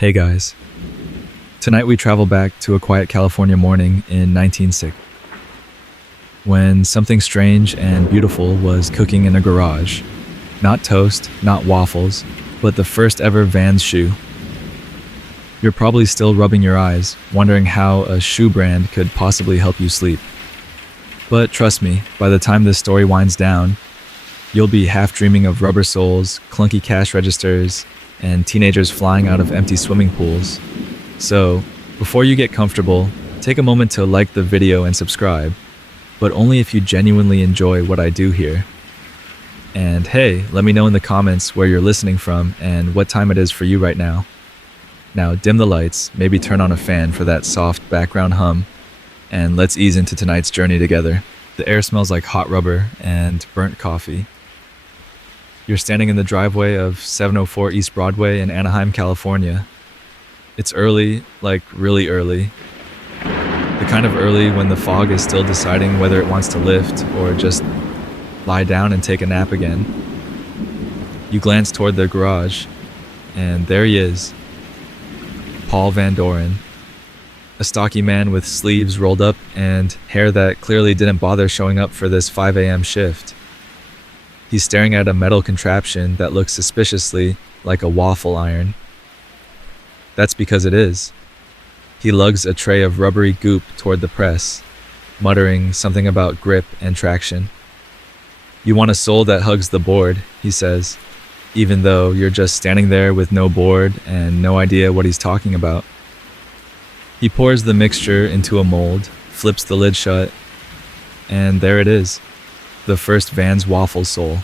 Hey guys. Tonight we travel back to a quiet California morning in 1960 when something strange and beautiful was cooking in a garage. Not toast, not waffles, but the first ever Vans shoe. You're probably still rubbing your eyes, wondering how a shoe brand could possibly help you sleep. But trust me, by the time this story winds down, you'll be half dreaming of rubber soles, clunky cash registers, and teenagers flying out of empty swimming pools. So, before you get comfortable, take a moment to like the video and subscribe, but only if you genuinely enjoy what I do here. And hey, let me know in the comments where you're listening from and what time it is for you right now. Now dim the lights, maybe turn on a fan for that soft background hum, and let's ease into tonight's journey together. The air smells like hot rubber and burnt coffee. You're standing in the driveway of 704 East Broadway in Anaheim, California. It's early, like really early. The kind of early when the fog is still deciding whether it wants to lift or just lie down and take a nap again. You glance toward the garage, and there he is, Paul Van Doren, a stocky man with sleeves rolled up and hair that clearly didn't bother showing up for this 5 a.m. shift. He's staring at a metal contraption that looks suspiciously like a waffle iron. That's because it is. He lugs a tray of rubbery goop toward the press, muttering something about grip and traction. "You want a sole that hugs the board," he says, even though you're just standing there with no board and no idea what he's talking about. He pours the mixture into a mold, flips the lid shut, and there it is. The first Vans waffle sole.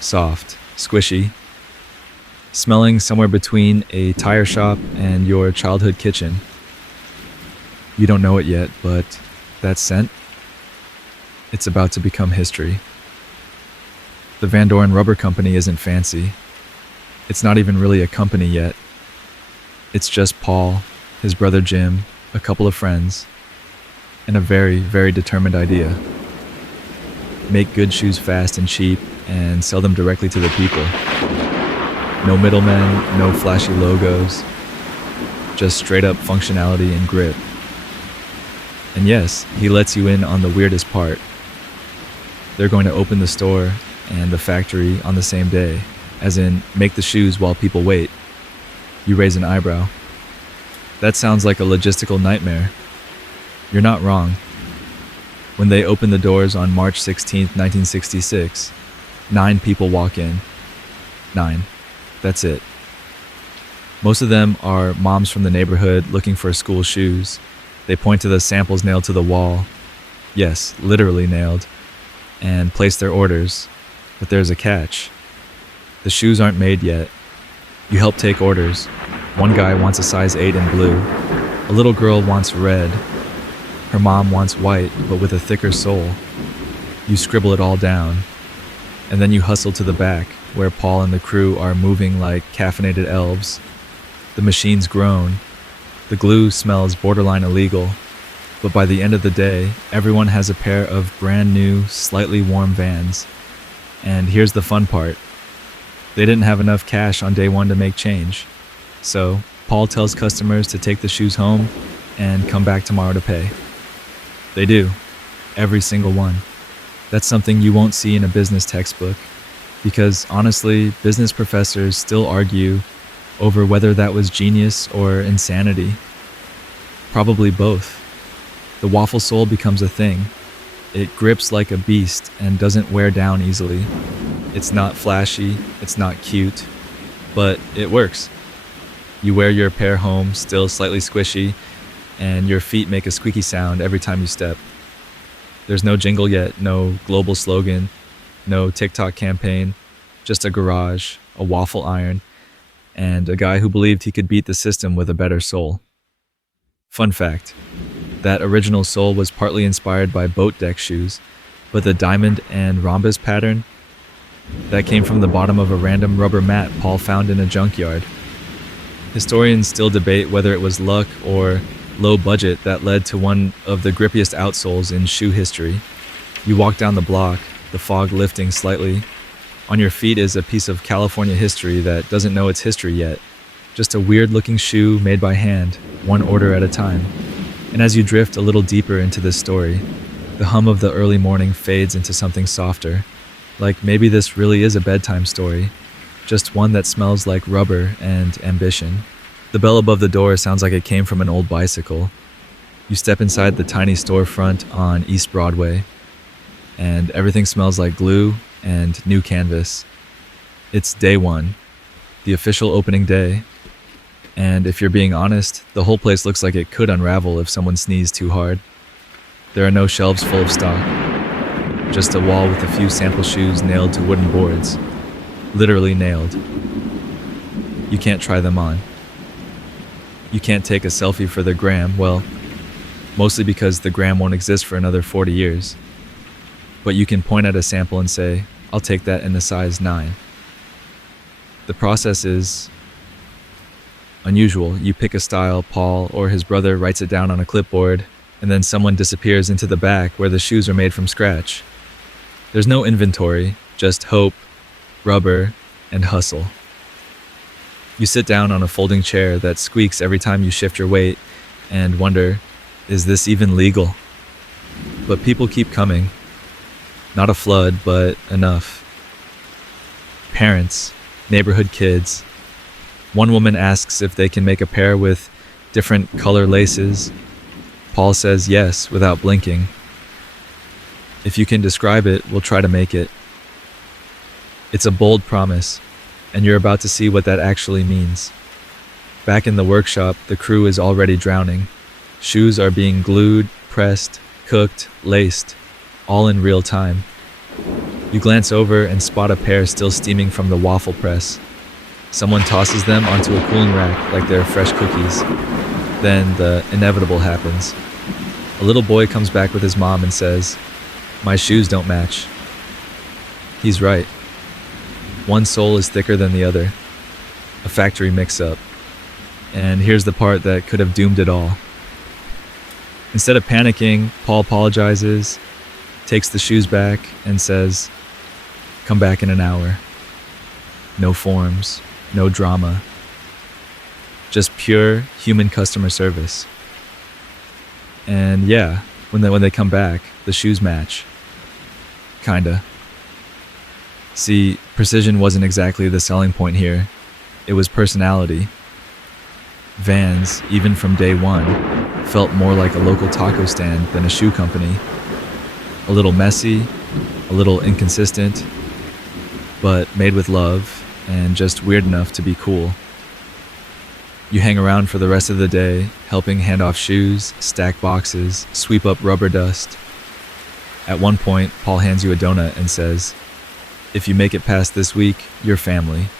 Soft, squishy, smelling somewhere between a tire shop and your childhood kitchen. You don't know it yet, but that scent, it's about to become history. The Van Doren Rubber Company isn't fancy. It's not even really a company yet. It's just Paul, his brother Jim, a couple of friends, and a very, very determined idea. Make good shoes fast and cheap and sell them directly to the people. No middlemen, no flashy logos, just straight up functionality and grip. And yes, he lets you in on the weirdest part. They're going to open the store and the factory on the same day, as in make the shoes while people wait. You raise an eyebrow. That sounds like a logistical nightmare. You're not wrong. When they open the doors on March 16th, 1966, 9 people walk in. 9. That's it. Most of them are moms from the neighborhood looking for school shoes. They point to the samples nailed to the wall. Yes, literally nailed. And place their orders. But there's a catch. The shoes aren't made yet. You help take orders. One guy wants a size 8 in blue. A little girl wants red. Her mom wants white, but with a thicker sole. You scribble it all down, and then you hustle to the back, where Paul and the crew are moving like caffeinated elves. The machines groan. The glue smells borderline illegal, but by the end of the day, everyone has a pair of brand new, slightly warm Vans. And here's the fun part. They didn't have enough cash on day one to make change. So, Paul tells customers to take the shoes home and come back tomorrow to pay. They do. Every single one. That's something you won't see in a business textbook, because honestly, business professors still argue over whether that was genius or insanity. Probably both. The waffle sole becomes a thing. It grips like a beast and doesn't wear down easily. It's not flashy, it's not cute, but it works. You wear your pair home, still slightly squishy, and your feet make a squeaky sound every time you step. There's no jingle yet, no global slogan, no TikTok campaign, just a garage, a waffle iron, and a guy who believed he could beat the system with a better sole. Fun fact, that original sole was partly inspired by boat deck shoes, but the diamond and rhombus pattern, that came from the bottom of a random rubber mat Paul found in a junkyard. Historians still debate whether it was luck or low budget that led to one of the grippiest outsoles in shoe history. You walk down the block, the fog lifting slightly. On your feet is a piece of California history that doesn't know its history yet. Just a weird looking shoe made by hand, one order at a time. And as you drift a little deeper into this story, the hum of the early morning fades into something softer. Like maybe this really is a bedtime story, just one that smells like rubber and ambition. The bell above the door sounds like it came from an old bicycle. You step inside the tiny storefront on East Broadway, and everything smells like glue and new canvas. It's day one, the official opening day, and if you're being honest, the whole place looks like it could unravel if someone sneezed too hard. There are no shelves full of stock, just a wall with a few sample shoes nailed to wooden boards. Literally nailed. You can't try them on. You can't take a selfie for the gram, well, mostly because the gram won't exist for another 40 years. But you can point at a sample and say, I'll take that in a size 9. The process is unusual. You pick a style, Paul or his brother writes it down on a clipboard, and then someone disappears into the back where the shoes are made from scratch. There's no inventory, just hope, rubber, and hustle. You sit down on a folding chair that squeaks every time you shift your weight and wonder, is this even legal? But people keep coming. Not a flood, but enough. Parents, neighborhood kids. One woman asks if they can make a pair with different color laces. Paul says yes without blinking. If you can describe it, we'll try to make it. It's a bold promise, and you're about to see what that actually means. Back in the workshop, the crew is already drowning. Shoes are being glued, pressed, cooked, laced, all in real time. You glance over and spot a pair still steaming from the waffle press. Someone tosses them onto a cooling rack like they're fresh cookies. Then the inevitable happens. A little boy comes back with his mom and says, "My shoes don't match." He's right. One sole is thicker than the other. A factory mix-up. And here's the part that could have doomed it all. Instead of panicking, Paul apologizes, takes the shoes back, and says, "Come back in an hour." No forms, no drama. Just pure human customer service. And yeah, when they come back, the shoes match. Kinda. See, precision wasn't exactly the selling point here. It was personality. Vans, even from day one, felt more like a local taco stand than a shoe company. A little messy, a little inconsistent, but made with love and just weird enough to be cool. You hang around for the rest of the day, helping hand off shoes, stack boxes, sweep up rubber dust. At one point, Paul hands you a donut and says, "If you make it past this week, you're family."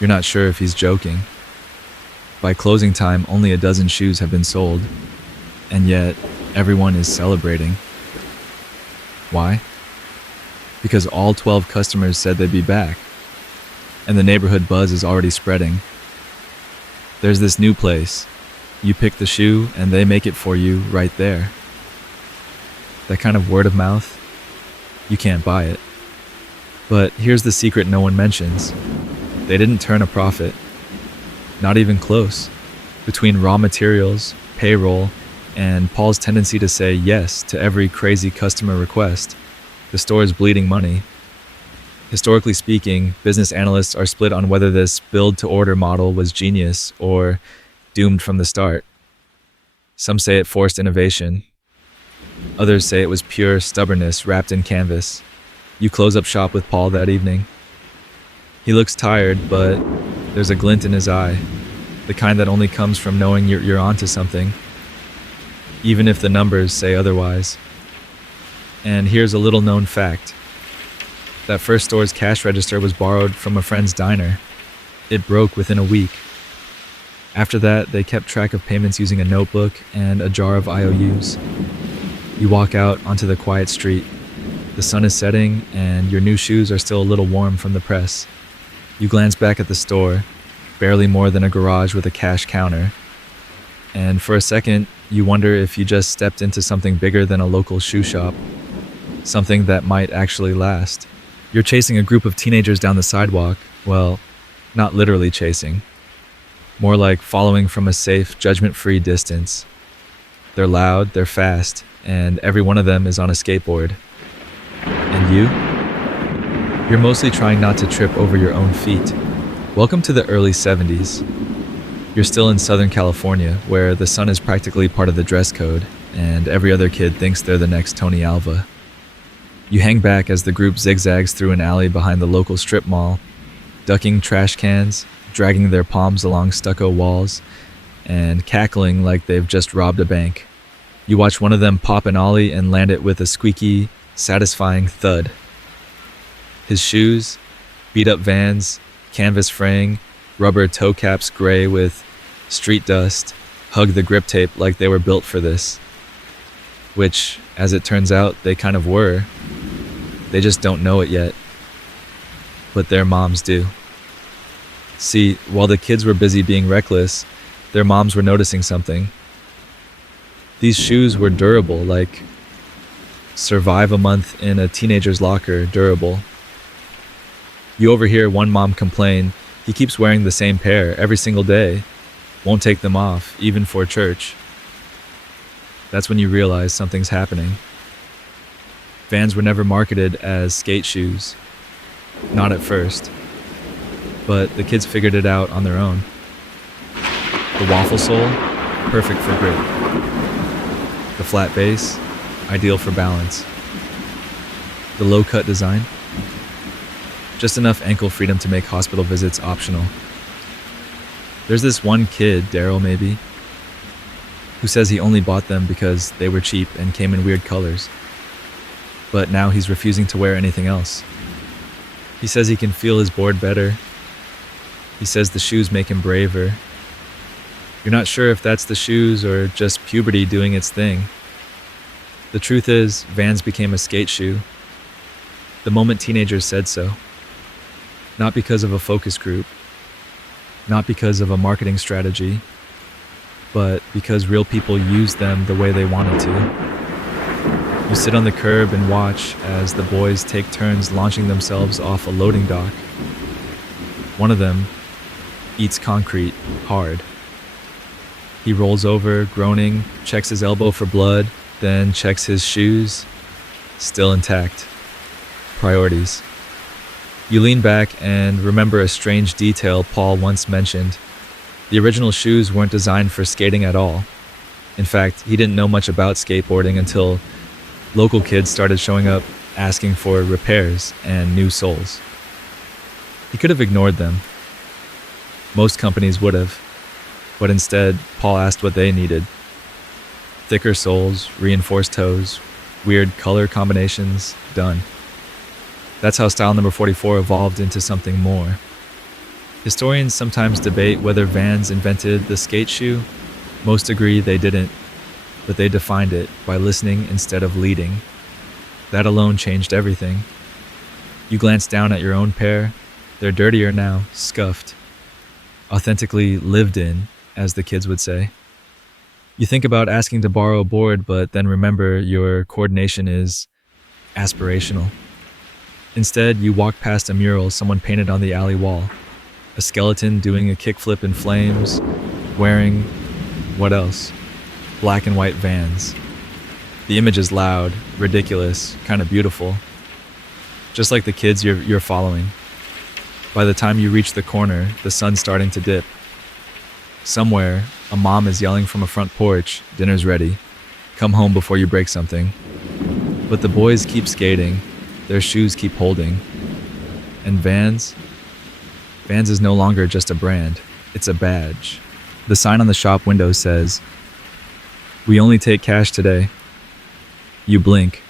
You're not sure if he's joking. By closing time, only a dozen shoes have been sold, and yet everyone is celebrating. Why? Because all 12 customers said they'd be back, and the neighborhood buzz is already spreading. There's this new place. You pick the shoe, and they make it for you right there. That kind of word of mouth, you can't buy it. But here's the secret no one mentions. They didn't turn a profit. Not even close. Between raw materials, payroll, and Paul's tendency to say yes to every crazy customer request, the store is bleeding money. Historically speaking, business analysts are split on whether this build-to-order model was genius or doomed from the start. Some say it forced innovation. Others say it was pure stubbornness wrapped in canvas. You close up shop with Paul that evening. He looks tired, but there's a glint in his eye, the kind that only comes from knowing you're onto something, even if the numbers say otherwise. And here's a little-known fact. That first store's cash register was borrowed from a friend's diner. It broke within a week. After that, they kept track of payments using a notebook and a jar of IOUs. You walk out onto the quiet street. The sun is setting, and your new shoes are still a little warm from the press. You glance back at the store, barely more than a garage with a cash counter. And for a second, you wonder if you just stepped into something bigger than a local shoe shop. Something that might actually last. You're chasing a group of teenagers down the sidewalk. Well, not literally chasing. more like following from a safe, judgment-free distance. They're loud, they're fast, and every one of them is on a skateboard. And you? You're mostly trying not to trip over your own feet. Welcome to the early 70s. You're still in Southern California, where the sun is practically part of the dress code, and every other kid thinks they're the next Tony Alva. You hang back as the group zigzags through an alley behind the local strip mall, ducking trash cans, dragging their palms along stucco walls, and cackling like they've just robbed a bank. You watch one of them pop an ollie and land it with a squeaky, satisfying thud. His shoes, beat-up Vans, canvas fraying, rubber toe caps gray with street dust, hug the grip tape like they were built for this. Which, as it turns out, they kind of were. They just don't know it yet. But their moms do. See, while the kids were busy being reckless, their moms were noticing something. These shoes were durable, like survive a month in a teenager's locker durable. You overhear one mom complain, he keeps wearing the same pair every single day, won't take them off, even for church. That's when you realize something's happening. Vans were never marketed as skate shoes. Not at first. But the kids figured it out on their own. The waffle sole, perfect for grip. The flat base, ideal for balance. The low-cut design, just enough ankle freedom to make hospital visits optional. There's this one kid, Daryl maybe, who says he only bought them because they were cheap and came in weird colors. But now he's refusing to wear anything else. He says he can feel his board better. He says the shoes make him braver. You're not sure if that's the shoes or just puberty doing its thing. The truth is, Vans became a skate shoe the moment teenagers said so. Not because of a focus group, not because of a marketing strategy, but because real people used them the way they wanted to. You sit on the curb and watch as the boys take turns launching themselves off a loading dock. One of them eats concrete hard. He rolls over, groaning, checks his elbow for blood, then checks his shoes, still intact. Priorities. You lean back and remember a strange detail Paul once mentioned. The original shoes weren't designed for skating at all. In fact, he didn't know much about skateboarding until local kids started showing up asking for repairs and new soles. He could have ignored them. Most companies would have. But instead, Paul asked what they needed. Thicker soles, reinforced toes, weird color combinations, done. That's how style number 44 evolved into something more. Historians sometimes debate whether Vans invented the skate shoe. Most agree they didn't, but they defined it by listening instead of leading. That alone changed everything. You glance down at your own pair, they're dirtier now, scuffed. Authentically lived in, as the kids would say. You think about asking to borrow a board, but then remember your coordination is aspirational. Instead, you walk past a mural someone painted on the alley wall. A skeleton doing a kickflip in flames, wearing, what else? Black and white Vans. The image is loud, ridiculous, kind of beautiful. Just like the kids you're following. By the time you reach the corner, the sun's starting to dip. Somewhere, a mom is yelling from a front porch, dinner's ready. Come home before you break something. But the boys keep skating. Their shoes keep holding. And Vans? Vans is no longer just a brand. It's a badge. The sign on the shop window says, "We only take cash today." You blink.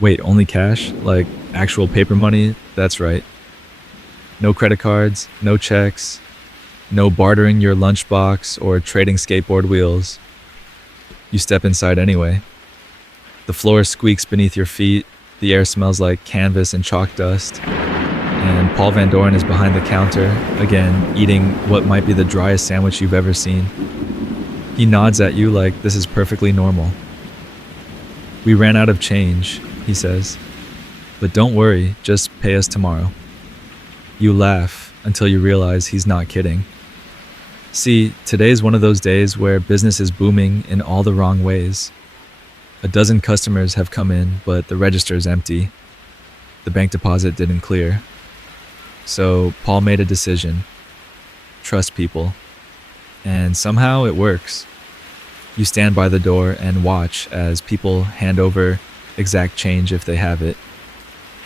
Wait, only cash? Like actual paper money? That's right. No credit cards, no checks, no bartering your lunchbox or trading skateboard wheels. You step inside anyway. The floor squeaks beneath your feet, the air smells like canvas and chalk dust, and Paul Van Doren is behind the counter, again, eating what might be the driest sandwich you've ever seen. He nods at you like this is perfectly normal. "We ran out of change," he says. "But don't worry, just pay us tomorrow." You laugh until you realize he's not kidding. See, today's one of those days where business is booming in all the wrong ways. A dozen customers have come in, but the register is empty. The bank deposit didn't clear. So Paul made a decision. Trust people. And somehow it works. You stand by the door and watch as people hand over exact change if they have it.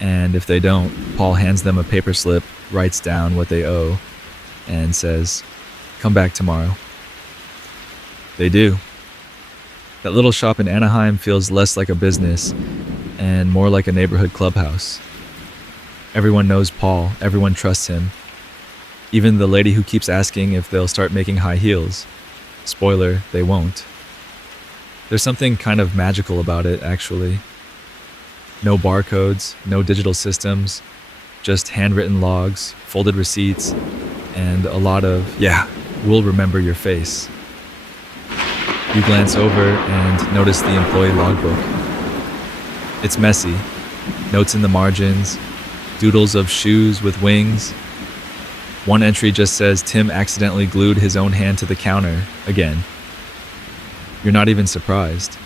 And if they don't, Paul hands them a paper slip, writes down what they owe, and says, "Come back tomorrow." They do. That little shop in Anaheim feels less like a business and more like a neighborhood clubhouse. Everyone knows Paul, everyone trusts him. Even the lady who keeps asking if they'll start making high heels. Spoiler, they won't. There's something kind of magical about it, actually. No barcodes, no digital systems, just handwritten logs, folded receipts, and a lot of, "Yeah, we'll remember your face." You glance over and notice the employee logbook. It's messy. Notes in the margins, doodles of shoes with wings. One entry just says Tim accidentally glued his own hand to the counter again. You're not even surprised.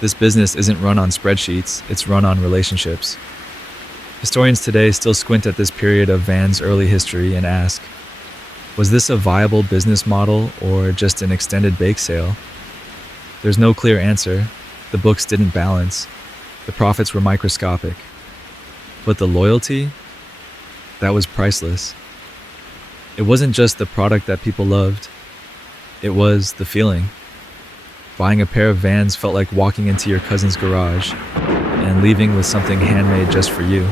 This business isn't run on spreadsheets, it's run on relationships. Historians today still squint at this period of Van's early history and ask, was this a viable business model or just an extended bake sale? There's no clear answer. The books didn't balance. The profits were microscopic. But the loyalty? That was priceless. It wasn't just the product that people loved. It was the feeling. Buying a pair of Vans felt like walking into your cousin's garage and leaving with something handmade just for you.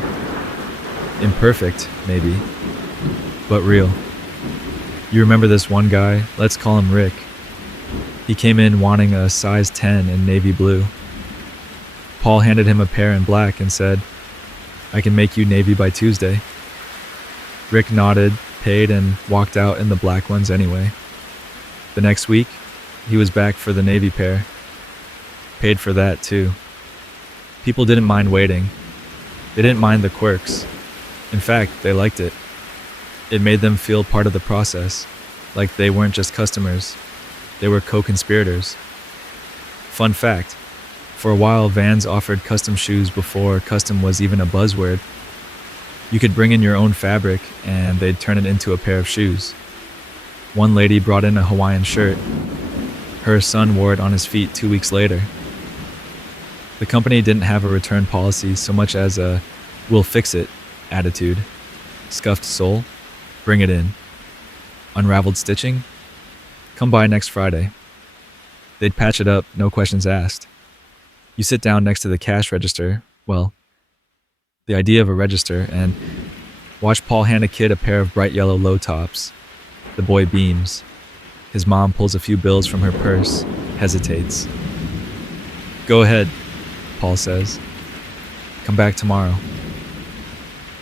Imperfect, maybe, but real. You remember this one guy, let's call him Rick. He came in wanting a size 10 in navy blue. Paul handed him a pair in black and said, "I can make you navy by Tuesday." Rick nodded, paid, and walked out in the black ones anyway. The next week, he was back for the navy pair. Paid for that, too. People didn't mind waiting. They didn't mind the quirks. In fact, they liked it. It made them feel part of the process, like they weren't just customers. They were co-conspirators. Fun fact, for a while Vans offered custom shoes before custom was even a buzzword. You could bring in your own fabric and they'd turn it into a pair of shoes. One lady brought in a Hawaiian shirt. Her son wore it on his feet 2 weeks later. The company didn't have a return policy so much as a "we'll fix it" attitude. Scuffed sole? Bring it in. Unraveled stitching? Come by next Friday. They'd patch it up, no questions asked. You sit down next to the cash register, well, the idea of a register, and watch Paul hand a kid a pair of bright yellow low tops. The boy beams. His mom pulls a few bills from her purse, hesitates. "Go ahead," Paul says. "Come back tomorrow."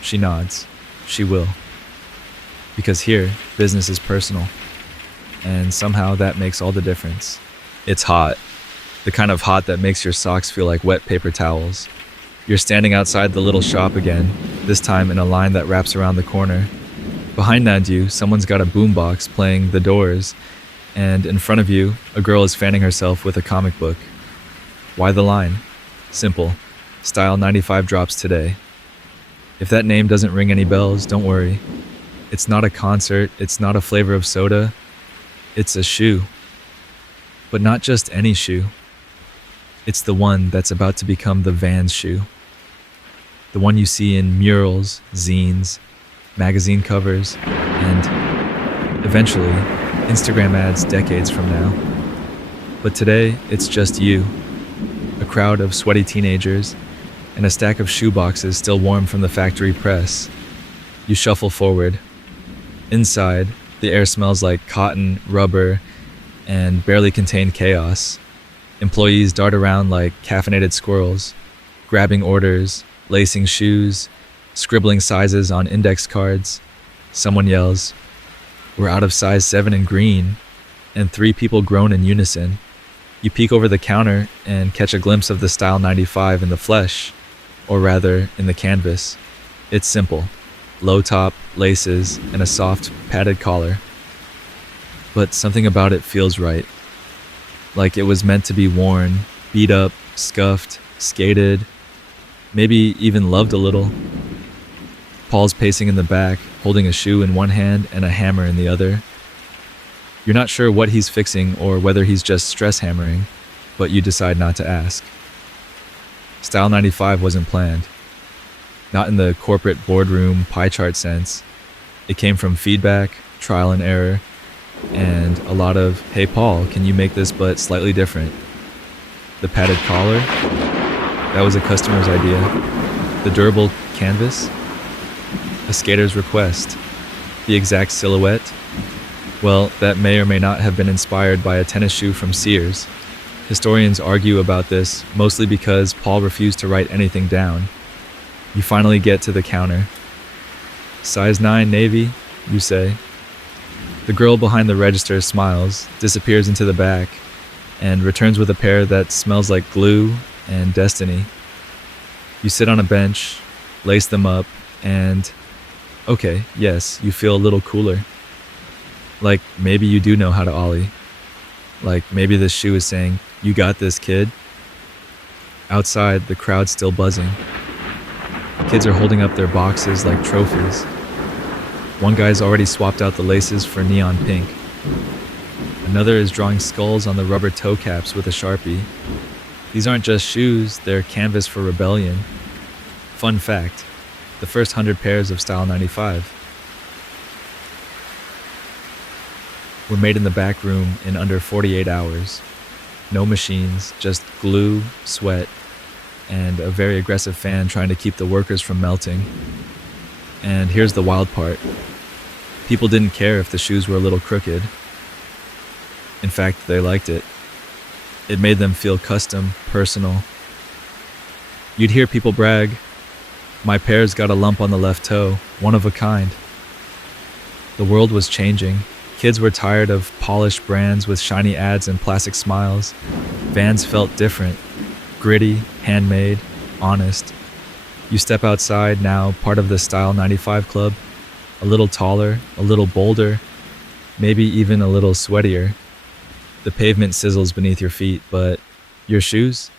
She nods. She will. Because here, business is personal. And somehow that makes all the difference. It's hot. The kind of hot that makes your socks feel like wet paper towels. You're standing outside the little shop again, this time in a line that wraps around the corner. Behind that you, someone's got a boombox playing The Doors, and in front of you, a girl is fanning herself with a comic book. Why the line? Simple. Style 95 drops today. If that name doesn't ring any bells, don't worry. It's not a concert, it's not a flavor of soda. It's a shoe. But not just any shoe. It's the one that's about to become the Vans shoe. The one you see in murals, zines, magazine covers, and eventually, Instagram ads decades from now. But today, it's just you, a crowd of sweaty teenagers, and a stack of shoe boxes still warm from the factory press. You shuffle forward. Inside, the air smells like cotton, rubber, and barely contained chaos. Employees dart around like caffeinated squirrels, grabbing orders, lacing shoes, scribbling sizes on index cards. Someone yells, "We're out of size 7 in green," and 3 people groan in unison. You peek over the counter and catch a glimpse of the Style 95 in the flesh, or rather, in the canvas. It's simple. Low top, laces, and a soft, padded collar. but something about it feels right. Like it was meant to be worn, beat up, scuffed, skated, maybe even loved a little. Paul's pacing in the back, holding a shoe in one hand and a hammer in the other. You're not sure what he's fixing or whether he's just stress hammering, but you decide not to ask. Style 95 wasn't planned. Not in the corporate boardroom pie chart sense. It came from feedback, trial and error, and a lot of, hey Paul, can you make this but slightly different? The padded collar? That was a customer's idea. The durable canvas? A skater's request. The exact silhouette? Well, that may or may not have been inspired by a tennis shoe from Sears. Historians argue about this, mostly because Paul refused to write anything down. You finally get to the counter. Size 9 navy, you say. The girl behind the register smiles, disappears into the back, and returns with a pair that smells like glue and destiny. You sit on a bench, lace them up, and okay, yes, you feel a little cooler. Like maybe you do know how to ollie. Like maybe this shoe is saying, you got this, kid. Outside, the crowd's still buzzing. Kids are holding up their boxes like trophies. One guy's already swapped out the laces for neon pink. Another is drawing skulls on the rubber toe caps with a Sharpie. These aren't just shoes, they're canvas for rebellion. Fun fact, the first 100 pairs of Style 95 were made in the back room in under 48 hours. No machines, just glue, sweat, and a very aggressive fan trying to keep the workers from melting. And here's the wild part. People didn't care if the shoes were a little crooked. In fact, they liked it. It made them feel custom, personal. You'd hear people brag, my pair's got a lump on the left toe, one of a kind. The world was changing. Kids were tired of polished brands with shiny ads and plastic smiles. Vans felt different, gritty, handmade, honest. You step outside now, part of the Style 95 Club, a little taller, a little bolder, maybe even a little sweatier. The pavement sizzles beneath your feet, but your shoes?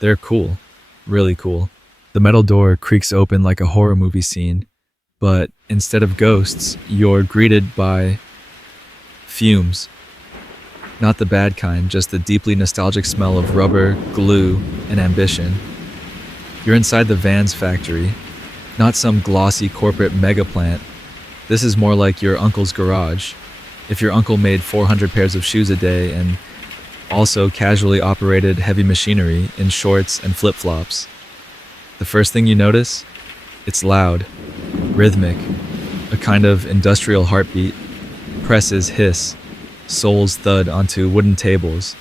They're cool, really cool. The metal door creaks open like a horror movie scene, but instead of ghosts, you're greeted by fumes. Not the bad kind, just the deeply nostalgic smell of rubber, glue, and ambition. You're inside the Vans factory, not some glossy corporate mega plant. This is more like your uncle's garage. If your uncle made 400 pairs of shoes a day and also casually operated heavy machinery in shorts and flip-flops. The first thing you notice? It's loud, rhythmic, a kind of industrial heartbeat. Presses hiss, soles thud onto wooden tables.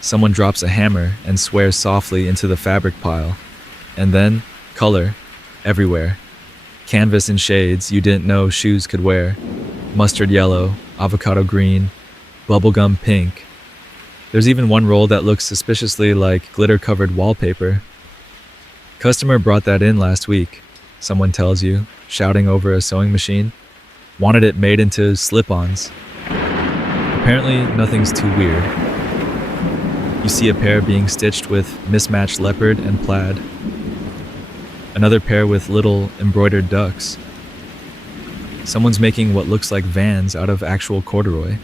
Someone drops a hammer and swears softly into the fabric pile. And then, color, everywhere. Canvas in shades you didn't know shoes could wear. Mustard yellow, avocado green, bubblegum pink. There's even one roll that looks suspiciously like glitter-covered wallpaper. Customer brought that in last week, someone tells you, shouting over a sewing machine. Wanted it made into slip-ons. Apparently, nothing's too weird. You see a pair being stitched with mismatched leopard and plaid. Another pair with little embroidered ducks. Someone's making what looks like Vans out of actual corduroy.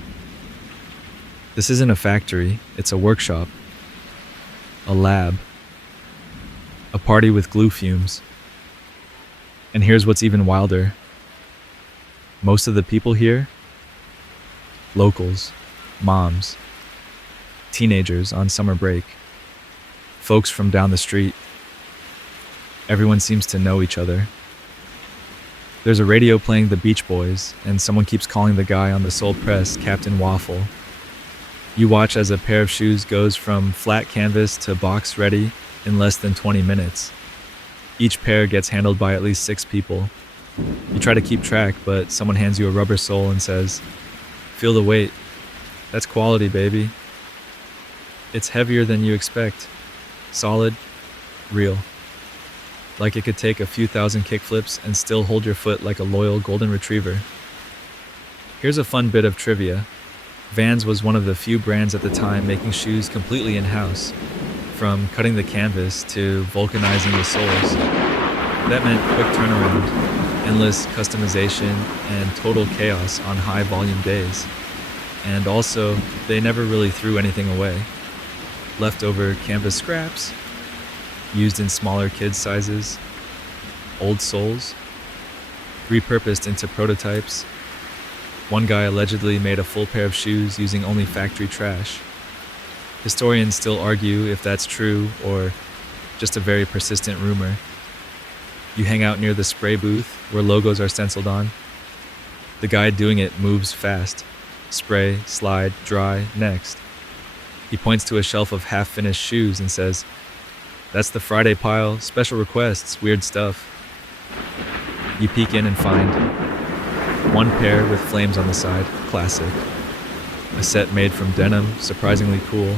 This isn't a factory, it's a workshop. A lab. A party with glue fumes. And here's what's even wilder. Most of the people here? Locals, moms, teenagers on summer break, folks from down the street. Everyone seems to know each other. There's a radio playing the Beach Boys, and someone keeps calling the guy on the sole press Captain Waffle. You watch as a pair of shoes goes from flat canvas to box ready in less than 20 minutes. Each pair gets handled by at least 6 people. You try to keep track, but someone hands you a rubber sole and says, feel the weight. That's quality, baby. It's heavier than you expect. Solid, real. Like it could take a few thousand kickflips and still hold your foot like a loyal golden retriever. Here's a fun bit of trivia. Vans was one of the few brands at the time making shoes completely in-house, from cutting the canvas to vulcanizing the soles. That meant quick turnaround, endless customization, and total chaos on high-volume days. And also, they never really threw anything away. Leftover canvas scraps, used in smaller kids' sizes, old soles, repurposed into prototypes. One guy allegedly made a full pair of shoes using only factory trash. Historians still argue if that's true or just a very persistent rumor. You hang out near the spray booth where logos are stenciled on. The guy doing it moves fast. Spray, slide, dry, next. He points to a shelf of half-finished shoes and says, "That's the Friday pile, special requests, weird stuff." You peek in and find one pair with flames on the side, classic. A set made from denim, surprisingly cool.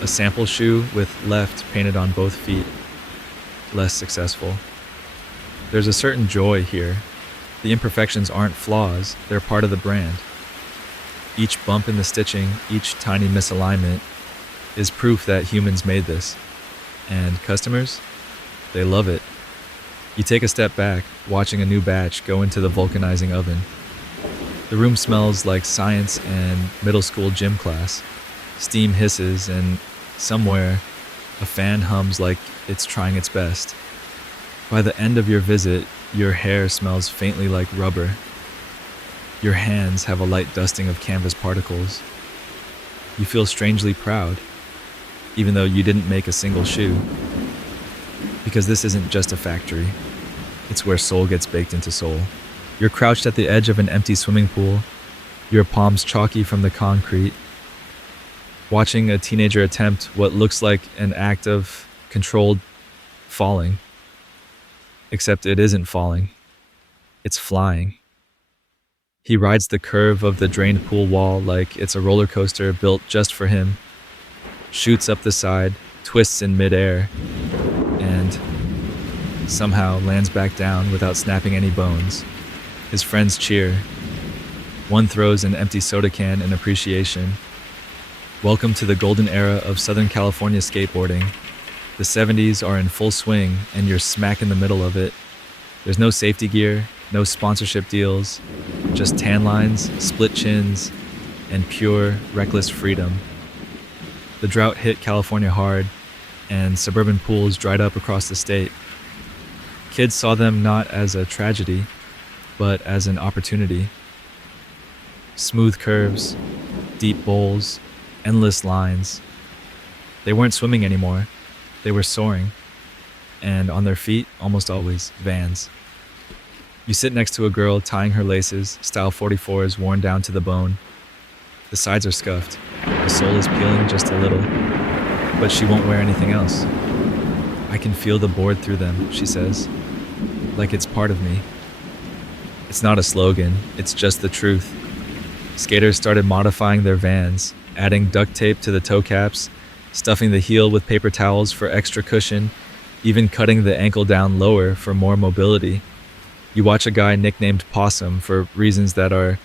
A sample shoe with left painted on both feet, less successful. There's a certain joy here. The imperfections aren't flaws, they're part of the brand. Each bump in the stitching, each tiny misalignment, is proof that humans made this. And customers? They love it. You take a step back, watching a new batch go into the vulcanizing oven. The room smells like science and middle school gym class. Steam hisses, and somewhere, a fan hums like it's trying its best. By the end of your visit, your hair smells faintly like rubber. Your hands have a light dusting of canvas particles. You feel strangely proud, even though you didn't make a single shoe. Because this isn't just a factory. It's where soul gets baked into soul. You're crouched at the edge of an empty swimming pool, your palms chalky from the concrete, watching a teenager attempt what looks like an act of controlled falling. Except it isn't falling. It's flying. He rides the curve of the drained pool wall like it's a roller coaster built just for him, shoots up the side, twists in midair, and somehow lands back down without snapping any bones. His friends cheer. One throws an empty soda can in appreciation. Welcome to the golden era of Southern California skateboarding. The 70s are in full swing, and you're smack in the middle of it. There's no safety gear, no sponsorship deals, just tan lines, split chins, and pure, reckless freedom. The drought hit California hard, and suburban pools dried up across the state. Kids saw them not as a tragedy, but as an opportunity. Smooth curves, deep bowls, endless lines. They weren't swimming anymore. They were soaring. And on their feet, almost always, Vans. You sit next to a girl tying her laces, style 44s worn down to the bone. The sides are scuffed. The sole is peeling just a little. But she won't wear anything else. "I can feel the board through them," she says. "Like it's part of me." It's not a slogan, it's just the truth. Skaters started modifying their Vans, adding duct tape to the toe caps, stuffing the heel with paper towels for extra cushion, even cutting the ankle down lower for more mobility. You watch a guy nicknamed Possum for reasons that are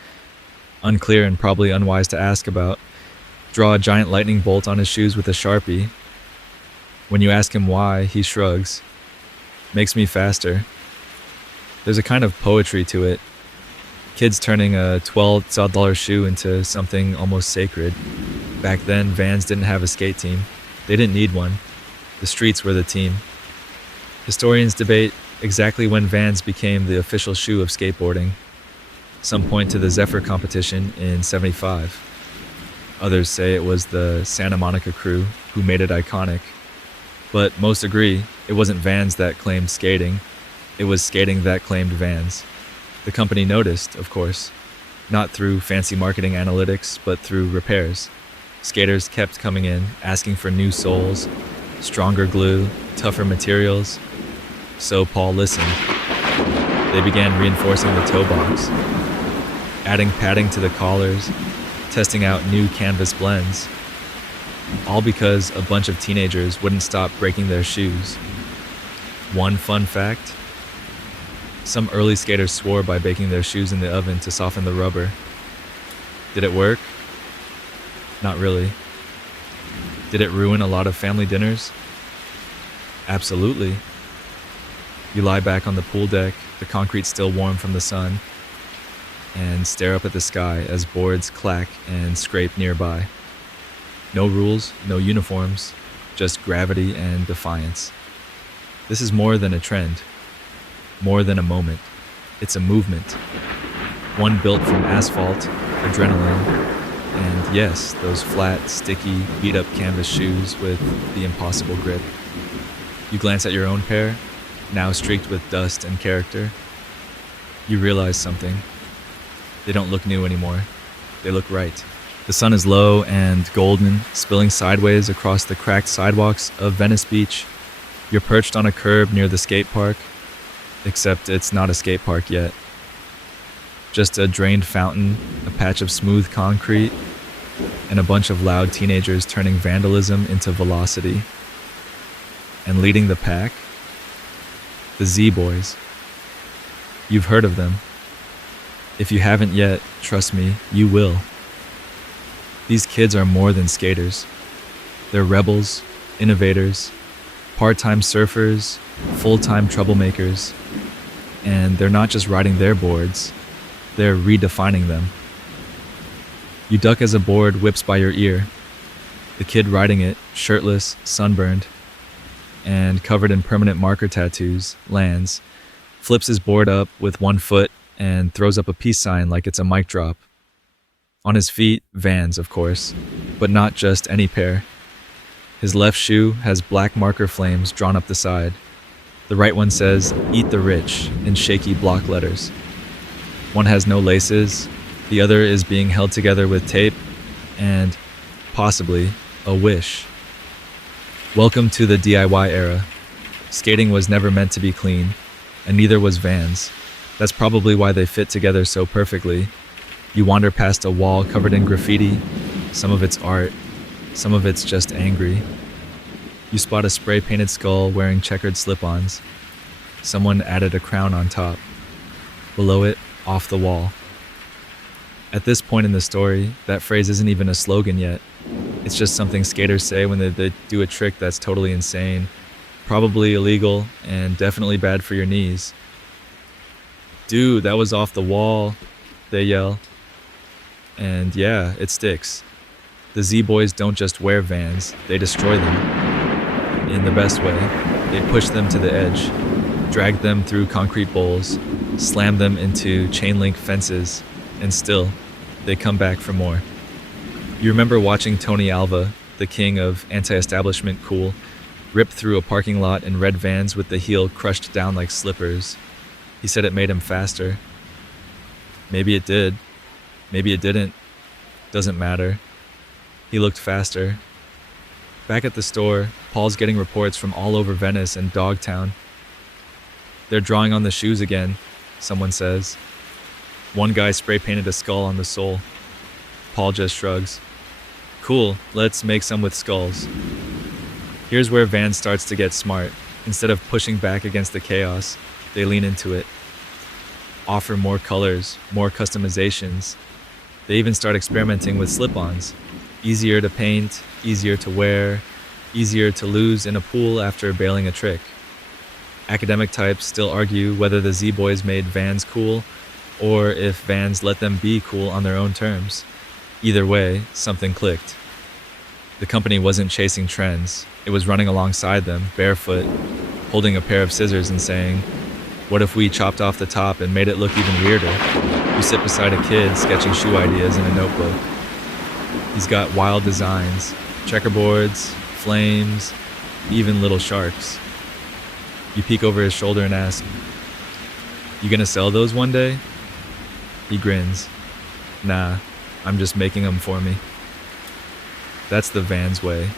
unclear and probably unwise to ask about, draw a giant lightning bolt on his shoes with a Sharpie. When you ask him why, he shrugs. "Makes me faster." There's a kind of poetry to it. Kids turning a $12 shoe into something almost sacred. Back then, Vans didn't have a skate team. They didn't need one. The streets were the team. Historians debate exactly when Vans became the official shoe of skateboarding. Some point to the Zephyr competition in '75. Others say it was the Santa Monica crew who made it iconic. But most agree it wasn't Vans that claimed skating. It was skating that claimed Vans. The company noticed, of course, not through fancy marketing analytics, but through repairs. Skaters kept coming in, asking for new soles, stronger glue, tougher materials. So Paul listened. They began reinforcing the toe box, adding padding to the collars, testing out new canvas blends. All because a bunch of teenagers wouldn't stop breaking their shoes. One fun fact: some early skaters swore by baking their shoes in the oven to soften the rubber. Did it work? Not really. Did it ruin a lot of family dinners? Absolutely. You lie back on the pool deck, the concrete still warm from the sun, and stare up at the sky as boards clack and scrape nearby. No rules, no uniforms, just gravity and defiance. This is more than a trend, more than a moment. It's a movement. One built from asphalt, adrenaline, and yes, those flat, sticky, beat-up canvas shoes with the impossible grip. You glance at your own pair, now streaked with dust and character. You realize something. They don't look new anymore. They look right. The sun is low and golden, spilling sideways across the cracked sidewalks of Venice Beach. You're perched on a curb near the skate park, except it's not a skate park yet. Just a drained fountain, a patch of smooth concrete, and a bunch of loud teenagers turning vandalism into velocity. And leading the pack, the Z-Boys. You've heard of them. If you haven't yet, trust me, you will. These kids are more than skaters. They're rebels, innovators, part-time surfers, full-time troublemakers. And they're not just riding their boards, they're redefining them. You duck as a board whips by your ear. The kid riding it, shirtless, sunburned, and covered in permanent marker tattoos, lands, flips his board up with one foot and throws up a peace sign like it's a mic drop. On his feet, Vans, of course, but not just any pair. His left shoe has black marker flames drawn up the side. The right one says, "Eat the rich," in shaky block letters. One has no laces, the other is being held together with tape, and, possibly, a wish. Welcome to the DIY era. Skating was never meant to be clean, and neither was Vans. That's probably why they fit together so perfectly. You wander past a wall covered in graffiti, some of it's art, some of it's just angry. You spot a spray-painted skull wearing checkered slip-ons. Someone added a crown on top. Below it, off the wall. At this point in the story, that phrase isn't even a slogan yet. It's just something skaters say when they do a trick that's totally insane, probably illegal, and definitely bad for your knees. "Dude, that was off the wall," they yell. And yeah, it sticks. The Z-Boys don't just wear Vans, they destroy them. In the best way, they push them to the edge, drag them through concrete bowls, slam them into chain-link fences, and still, they come back for more. You remember watching Tony Alva, the king of anti-establishment cool, rip through a parking lot in red Vans with the heel crushed down like slippers. He said it made him faster. Maybe it did. Maybe it didn't. Doesn't matter. He looked faster. Back at the store, Paul's getting reports from all over Venice and Dogtown. "They're drawing on the shoes again," someone says. One guy spray-painted a skull on the sole. Paul just shrugs. "Cool, let's make some with skulls." Here's where Vans starts to get smart. Instead of pushing back against the chaos, they lean into it. Offer more colors, more customizations. They even start experimenting with slip-ons. Easier to paint, easier to wear, easier to lose in a pool after bailing a trick. Academic types still argue whether the Z-Boys made Vans cool, or if Vans let them be cool on their own terms. Either way, something clicked. The company wasn't chasing trends. It was running alongside them, barefoot, holding a pair of scissors and saying, "What if we chopped off the top and made it look even weirder?" You sit beside a kid sketching shoe ideas in a notebook. He's got wild designs, checkerboards, flames, even little sharks. You peek over his shoulder and ask, "You gonna sell those one day?" He grins. "Nah, I'm just making them for me." That's the Vans way.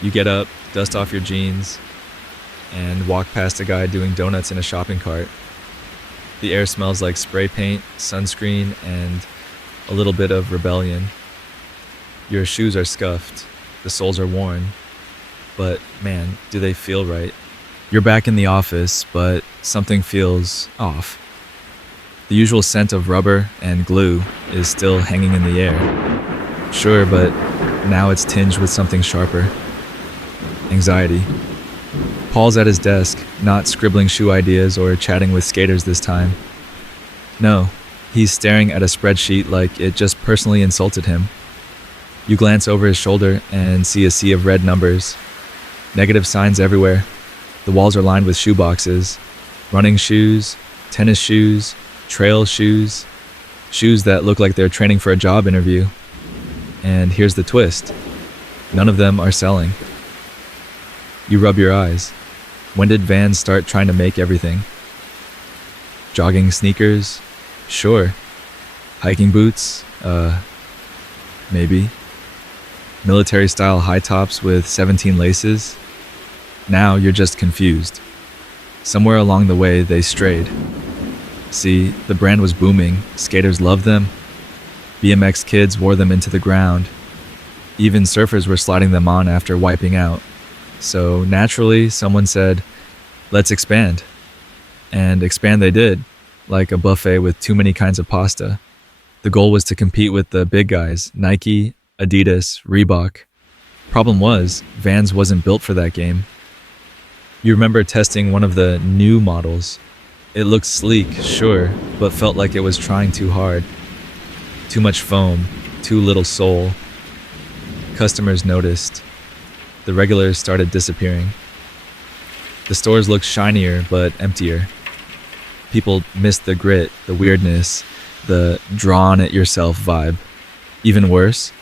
You get up, dust off your jeans, and walk past a guy doing donuts in a shopping cart. The air smells like spray paint, sunscreen, and a little bit of rebellion. Your shoes are scuffed, the soles are worn, but man, do they feel right. You're back in the office, but something feels off. The usual scent of rubber and glue is still hanging in the air. Sure, but now it's tinged with something sharper. Anxiety. Paul's at his desk, not scribbling shoe ideas or chatting with skaters this time. No, he's staring at a spreadsheet like it just personally insulted him. You glance over his shoulder and see a sea of red numbers. Negative signs everywhere. The walls are lined with shoe boxes. Running shoes, tennis shoes, trail shoes, shoes that look like they're training for a job interview. And here's the twist. None of them are selling. You rub your eyes. When did Vans start trying to make everything? Jogging sneakers? Sure. Hiking boots? Maybe. Military-style high tops with 17 laces? Now you're just confused. Somewhere along the way, they strayed. See, the brand was booming. Skaters loved them. BMX kids wore them into the ground. Even surfers were sliding them on after wiping out. So naturally, someone said, let's expand. And expand they did, like a buffet with too many kinds of pasta. The goal was to compete with the big guys, Nike, Adidas, Reebok. Problem was, Vans wasn't built for that game. You remember testing one of the new models. It looked sleek, sure, but felt like it was trying too hard. Too much foam, too little soul. Customers noticed. The regulars started disappearing. The stores looked shinier but emptier. People missed the grit, the weirdness, the drawn-at-yourself vibe. Even worse,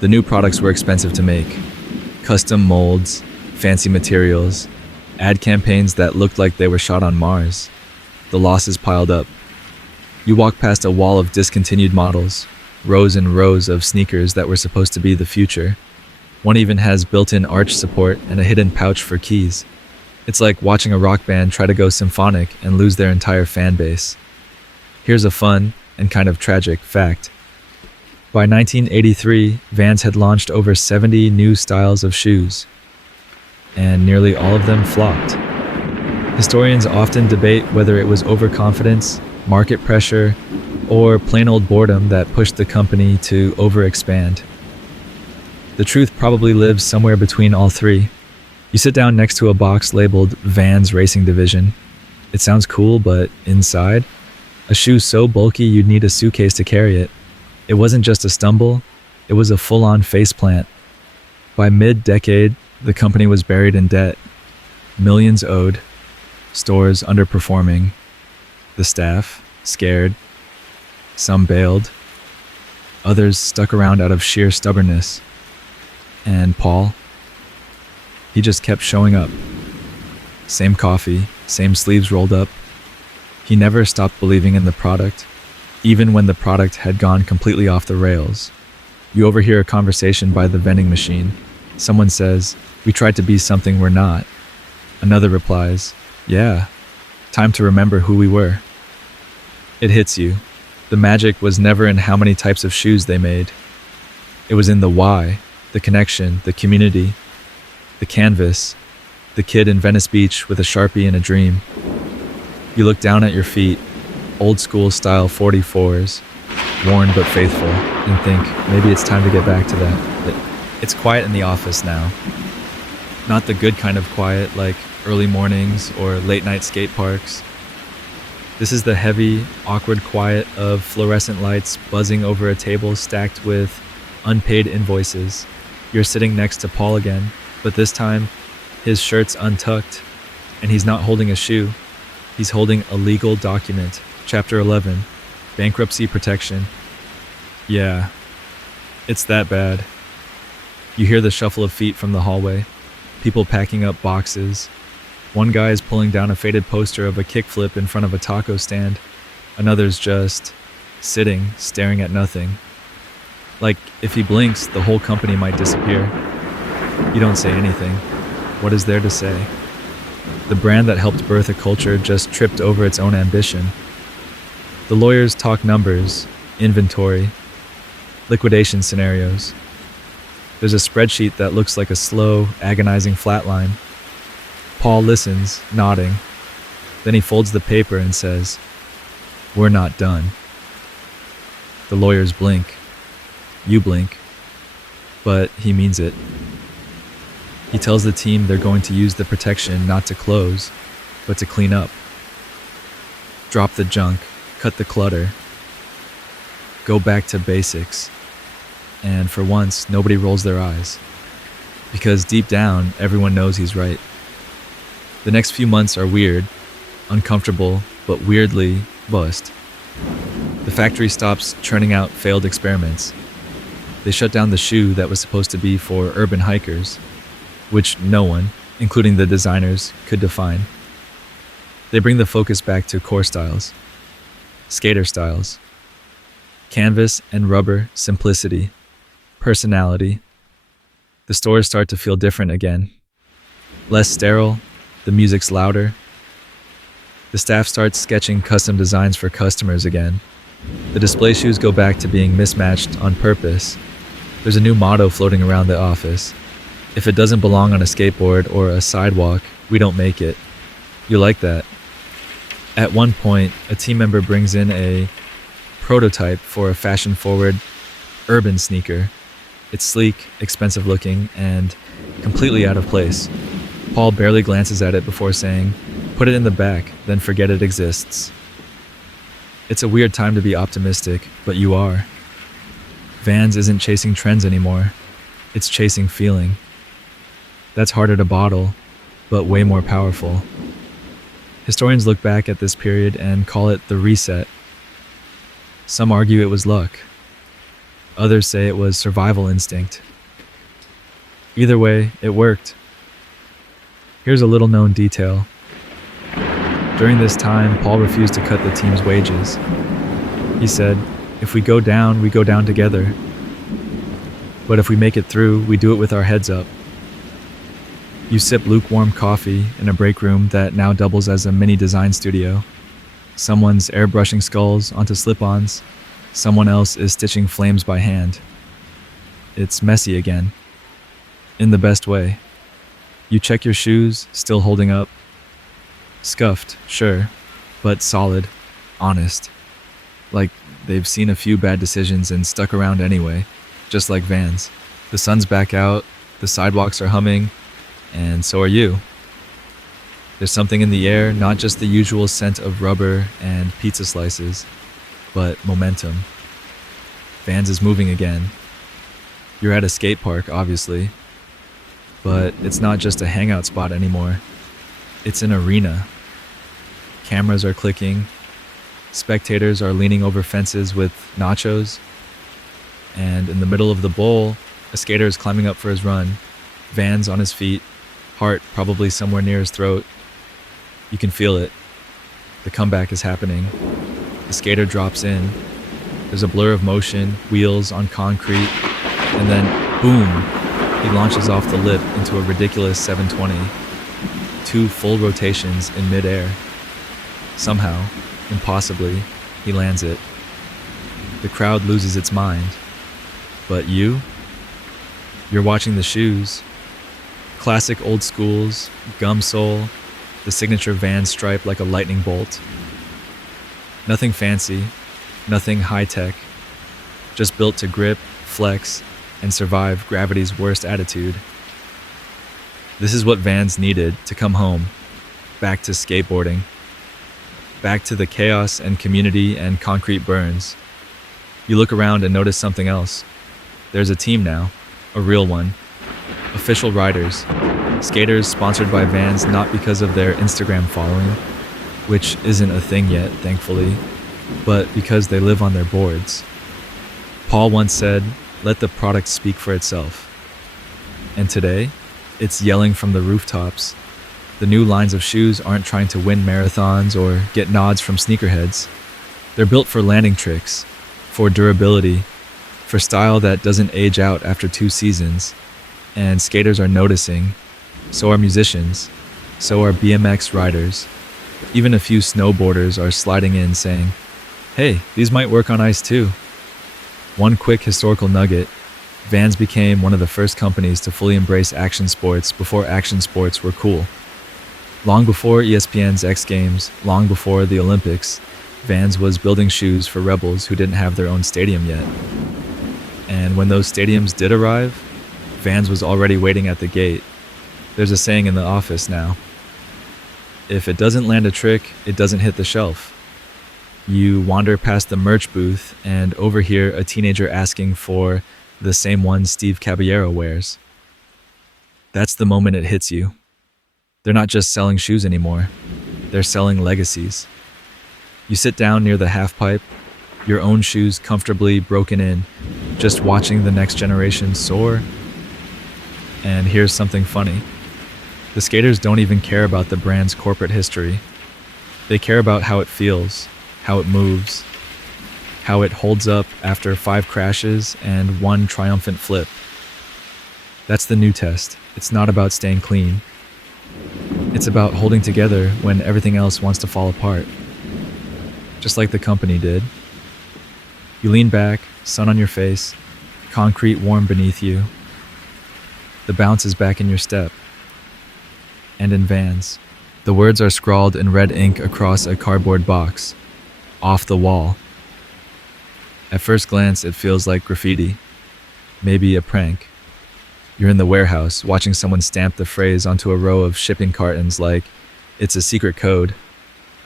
the new products were expensive to make. Custom molds, fancy materials, ad campaigns that looked like they were shot on Mars. The losses piled up. You walk past a wall of discontinued models, rows and rows of sneakers that were supposed to be the future. One even has built-in arch support and a hidden pouch for keys. It's like watching a rock band try to go symphonic and lose their entire fan base. Here's a fun and kind of tragic fact. By 1983, Vans had launched over 70 new styles of shoes, and nearly all of them flopped. Historians often debate whether it was overconfidence, market pressure, or plain old boredom that pushed the company to overexpand. The truth probably lives somewhere between all three. You sit down next to a box labeled Vans Racing Division. It sounds cool, but inside, a shoe so bulky you'd need a suitcase to carry it. It wasn't just a stumble, it was a full-on faceplant. By mid-decade, the company was buried in debt. Millions owed, stores underperforming, the staff scared, some bailed, others stuck around out of sheer stubbornness. And Paul, he just kept showing up. Same coffee, same sleeves rolled up. He never stopped believing in the product, even when the product had gone completely off the rails. You overhear a conversation by the vending machine. Someone says, "We tried to be something we're not." Another replies, "Yeah, time to remember who we were." It hits you. The magic was never in how many types of shoes they made. It was in the why, the connection, the community, the canvas, the kid in Venice Beach with a Sharpie and a dream. You look down at your feet, old school style 44s, worn but faithful, and think maybe it's time to get back to that. It's quiet in the office now. Not the good kind of quiet like early mornings or late night skate parks. This is the heavy, awkward quiet of fluorescent lights buzzing over a table stacked with unpaid invoices. You're sitting next to Paul again, but this time, his shirt's untucked, and he's not holding a shoe. He's holding a legal document, Chapter 11, Bankruptcy Protection. Yeah, it's that bad. You hear the shuffle of feet from the hallway, people packing up boxes. One guy is pulling down a faded poster of a kickflip in front of a taco stand. Another's just sitting, staring at nothing. Like, if he blinks, the whole company might disappear. You don't say anything. What is there to say? The brand that helped birth a culture just tripped over its own ambition. The lawyers talk numbers, inventory, liquidation scenarios. There's a spreadsheet that looks like a slow, agonizing flatline. Paul listens, nodding. Then he folds the paper and says, "We're not done." The lawyers blink. You blink. but he means it. He tells the team they're going to use the protection not to close, but to clean up. Drop the junk, cut the clutter, go back to basics. And for once, nobody rolls their eyes. Because deep down, everyone knows he's right. The next few months are weird, uncomfortable, but weirdly bust. The factory stops churning out failed experiments. They shut down the shoe that was supposed to be for urban hikers, which no one, including the designers, could define. They bring the focus back to core styles, skater styles, canvas and rubber simplicity, personality. The stores start to feel different again. Less sterile, the music's louder. The staff starts sketching custom designs for customers again. The display shoes go back to being mismatched on purpose. There's a new motto floating around the office. If it doesn't belong on a skateboard or a sidewalk, we don't make it. You like that? At one point, a team member brings in a prototype for a fashion-forward urban sneaker. It's sleek, expensive looking, and completely out of place. Paul barely glances at it before saying, "Put it in the back, then forget it exists." It's a weird time to be optimistic, but you are. Vans isn't chasing trends anymore. It's chasing feeling. That's harder to bottle, but way more powerful. Historians look back at this period and call it the reset. Some argue it was luck. Others say it was survival instinct. Either way, it worked. Here's a little known detail. During this time, Paul refused to cut the team's wages. He said, "If we go down together. But if we make it through, we do it with our heads up." You sip lukewarm coffee in a break room that now doubles as a mini design studio. Someone's airbrushing skulls onto slip-ons. Someone else is stitching flames by hand. It's messy again. In the best way. You check your shoes, still holding up. Scuffed, sure, but solid, honest. Like they've seen a few bad decisions and stuck around anyway, just like Vans. The sun's back out, the sidewalks are humming, and so are you. There's something in the air, not just the usual scent of rubber and pizza slices, but momentum. Vans is moving again. You're at a skate park, obviously, but it's not just a hangout spot anymore. It's an arena. Cameras are clicking. Spectators are leaning over fences with nachos. And in the middle of the bowl, a skater is climbing up for his run. Vans on his feet, heart probably somewhere near his throat. You can feel it. The comeback is happening. The skater drops in. There's a blur of motion, wheels on concrete, and then, boom, he launches off the lip into a ridiculous 720. 2 full rotations in midair. Somehow, impossibly, he lands it. The crowd loses its mind. But you? You're watching the shoes. Classic old schools, gum sole, the signature Vans stripe like a lightning bolt. Nothing fancy, nothing high-tech, just built to grip, flex, and survive gravity's worst attitude. This is what Vans needed to come home, back to skateboarding, back to the chaos and community and concrete burns. You look around and notice something else. There's a team now, a real one. Official riders, skaters sponsored by Vans not because of their Instagram following, which isn't a thing yet, thankfully, but because they live on their boards. Paul once said, "Let the product speak for itself." And today, it's yelling from the rooftops. The new lines of shoes aren't trying to win marathons or get nods from sneakerheads. They're built for landing tricks, for durability, for style that doesn't age out after 2 seasons. And skaters are noticing. So are musicians. So are BMX riders. Even a few snowboarders are sliding in saying, "Hey, these might work on ice too." One quick historical nugget. Vans became one of the first companies to fully embrace action sports before action sports were cool. Long before ESPN's X Games, long before the Olympics, Vans was building shoes for rebels who didn't have their own stadium yet. And when those stadiums did arrive, Vans was already waiting at the gate. There's a saying in the office now. If it doesn't land a trick, it doesn't hit the shelf. You wander past the merch booth and overhear a teenager asking for the same one Steve Caballero wears. That's the moment it hits you. They're not just selling shoes anymore. They're selling legacies. You sit down near the half pipe, your own shoes comfortably broken in, just watching the next generation soar. And here's something funny. The skaters don't even care about the brand's corporate history. They care about how it feels, how it moves, how it holds up after 5 crashes and 1 triumphant flip. That's the new test. It's not about staying clean. It's about holding together when everything else wants to fall apart. Just like the company did. You lean back, sun on your face, concrete warm beneath you. The bounce is back in your step. And in Vans, the words are scrawled in red ink across a cardboard box. Off the wall. At first glance, it feels like graffiti. Maybe a prank. You're in the warehouse, watching someone stamp the phrase onto a row of shipping cartons like it's a secret code.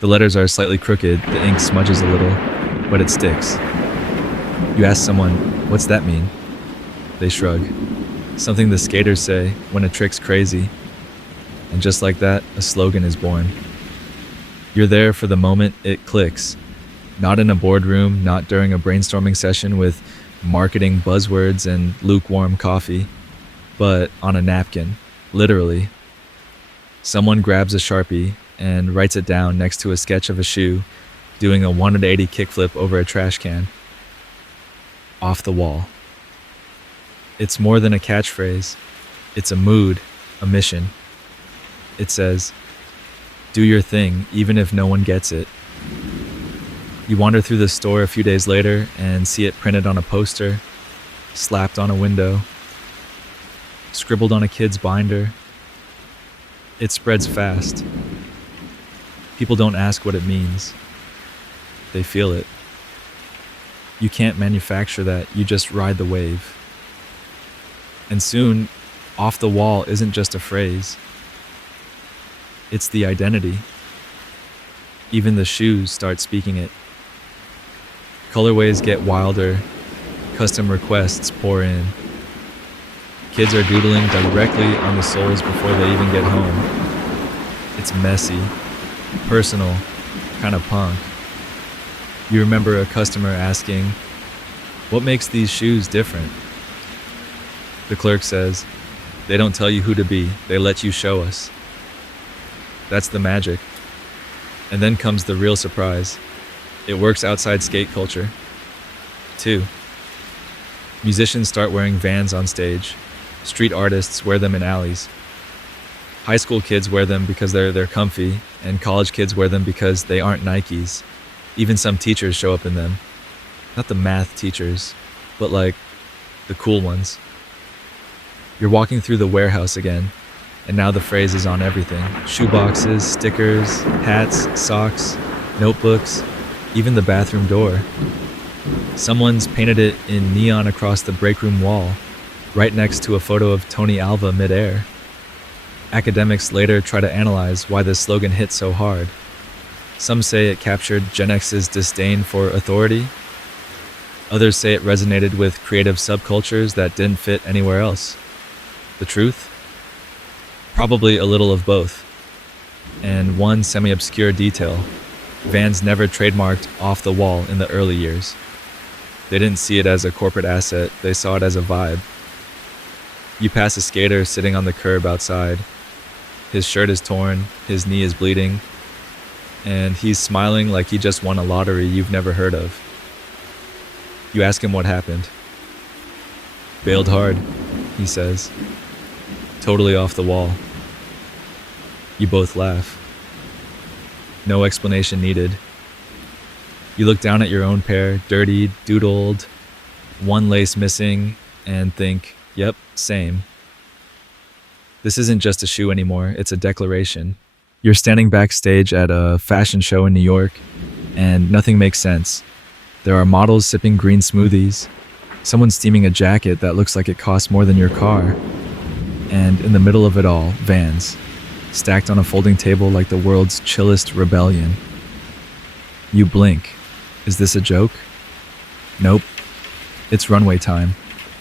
The letters are slightly crooked, the ink smudges a little, but it sticks. You ask someone, "What's that mean?" They shrug. Something the skaters say when a trick's crazy. And just like that, a slogan is born. You're there for the moment it clicks. Not in a boardroom, not during a brainstorming session with marketing buzzwords and lukewarm coffee, but on a napkin, literally. Someone grabs a Sharpie and writes it down next to a sketch of a shoe doing a 180 kickflip over a trash can. Off the wall. It's more than a catchphrase. It's a mood, a mission. It says, do your thing, even if no one gets it. You wander through the store a few days later and see it printed on a poster, slapped on a window, scribbled on a kid's binder. It spreads fast. People don't ask what it means. They feel it. You can't manufacture that, you just ride the wave. And soon, off the wall isn't just a phrase. It's the identity. Even the shoes start speaking it. Colorways get wilder. Custom requests pour in. Kids are doodling directly on the soles before they even get home. It's messy, personal, kind of punk. You remember a customer asking, "What makes these shoes different?" The clerk says, "They don't tell you who to be, they let you show us." That's the magic. And then comes the real surprise. It works outside skate culture, too. Musicians start wearing Vans on stage. Street artists wear them in alleys. High school kids wear them because they're comfy, and college kids wear them because they aren't Nikes. Even some teachers show up in them. Not the math teachers, but like the cool ones. You're walking through the warehouse again, and now the phrase is on everything. Shoeboxes, stickers, hats, socks, notebooks, even the bathroom door. Someone's painted it in neon across the break room wall, right next to a photo of Tony Alva midair. Academics later try to analyze why this slogan hit so hard. Some say it captured Gen X's disdain for authority. Others say it resonated with creative subcultures that didn't fit anywhere else. The truth? Probably a little of both. And one semi-obscure detail. Vans never trademarked off the wall in the early years. They didn't see it as a corporate asset, they saw it as a vibe. You pass a skater sitting on the curb outside. His shirt is torn, his knee is bleeding, and he's smiling like he just won a lottery you've never heard of. You ask him what happened. "Bailed hard," he says. "Totally off the wall." You both laugh. No explanation needed. You look down at your own pair, dirty, doodled, one lace missing, and think, yep, same. This isn't just a shoe anymore, it's a declaration. You're standing backstage at a fashion show in New York, and nothing makes sense. There are models sipping green smoothies, Someone steaming a jacket that looks like it costs more than your car. And in the middle of it all, Vans, stacked on a folding table like the world's chillest rebellion. You blink. Is this a joke? Nope. It's runway time,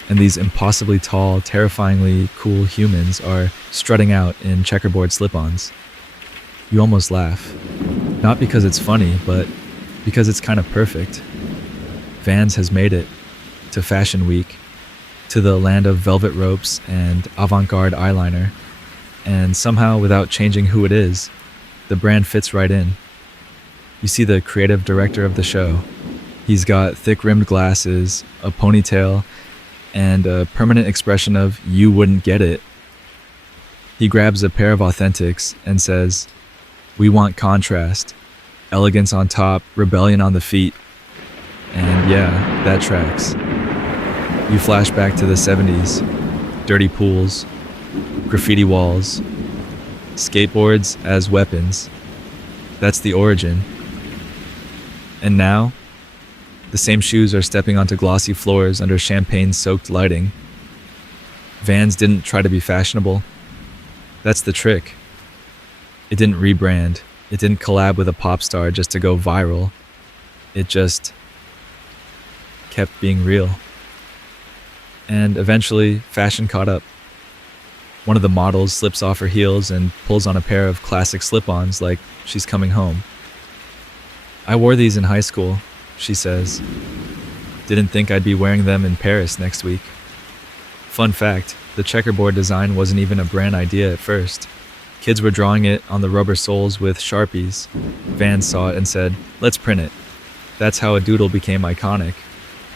and these impossibly tall, terrifyingly cool humans are strutting out in checkerboard slip-ons. You almost laugh. Not because it's funny, but because it's kind of perfect. Vans has made it to Fashion Week, to the land of velvet ropes and avant-garde eyeliner, and somehow, without changing who it is, the brand fits right in. You see the creative director of the show. He's got thick-rimmed glasses, a ponytail, and a permanent expression of "you wouldn't get it." He grabs a pair of Authentics and says, "We want contrast, elegance on top, rebellion on the feet." And yeah, that tracks. You flash back to the 70s, dirty pools, graffiti walls, skateboards as weapons. That's the origin. And now, the same shoes are stepping onto glossy floors under champagne-soaked lighting. Vans didn't try to be fashionable. That's the trick. It didn't rebrand. It didn't collab with a pop star just to go viral. It just kept being real. And eventually, fashion caught up. One of the models slips off her heels and pulls on a pair of classic slip-ons like she's coming home. "I wore these in high school," she says. "Didn't think I'd be wearing them in Paris next week." Fun fact, the checkerboard design wasn't even a brand idea at first. Kids were drawing it on the rubber soles with Sharpies. Vans saw it and said, "Let's print it." That's how a doodle became iconic.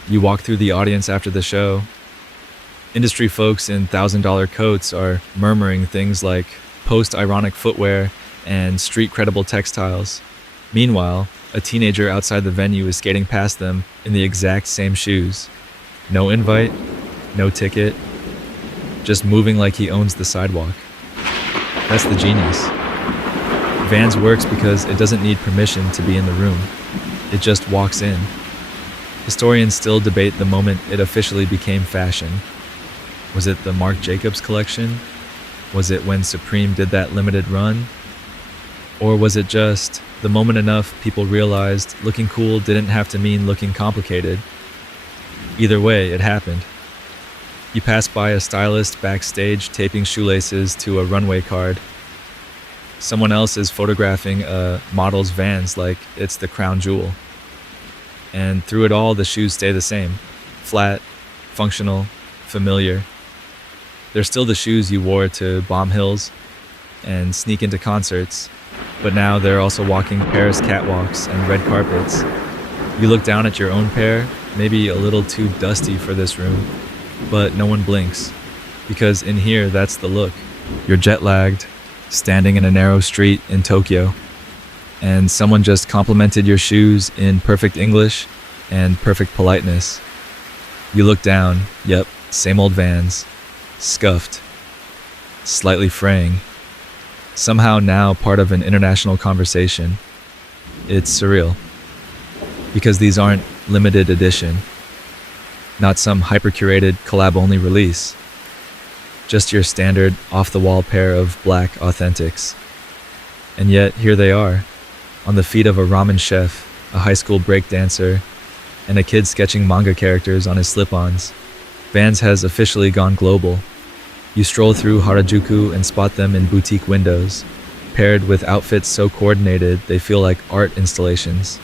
You walk through the audience after the show. Industry folks in $1,000 coats are murmuring things like post-ironic footwear and street-credible textiles. Meanwhile, a teenager outside the venue is skating past them in the exact same shoes. No invite, no ticket, just moving like he owns the sidewalk. That's the genius. Vans works because it doesn't need permission to be in the room. It just walks in. Historians still debate the moment it officially became fashion. Was it the Marc Jacobs collection? Was it when Supreme did that limited run? Or was it just the moment enough people realized looking cool didn't have to mean looking complicated? Either way, it happened. You pass by a stylist backstage taping shoelaces to a runway card. Someone else is photographing a model's Vans like it's the crown jewel. And through it all, the shoes stay the same. Flat, functional, familiar. They're still the shoes you wore to bomb hills and sneak into concerts, but now they're also walking Paris catwalks and red carpets. You look down at your own pair, maybe a little too dusty for this room, but no one blinks, because in here, that's the look. You're jet-lagged, standing in a narrow street in Tokyo, and someone just complimented your shoes in perfect English and perfect politeness. You look down, yep, same old Vans, scuffed, slightly fraying, somehow now part of an international conversation. It's surreal, because these aren't limited edition, not some hyper-curated collab-only release, just your standard off-the-wall pair of black Authentics. And yet, here they are, on the feet of a ramen chef, a high school break dancer, and a kid sketching manga characters on his slip-ons. Vans has officially gone global. You stroll through Harajuku and spot them in boutique windows, paired with outfits so coordinated they feel like art installations.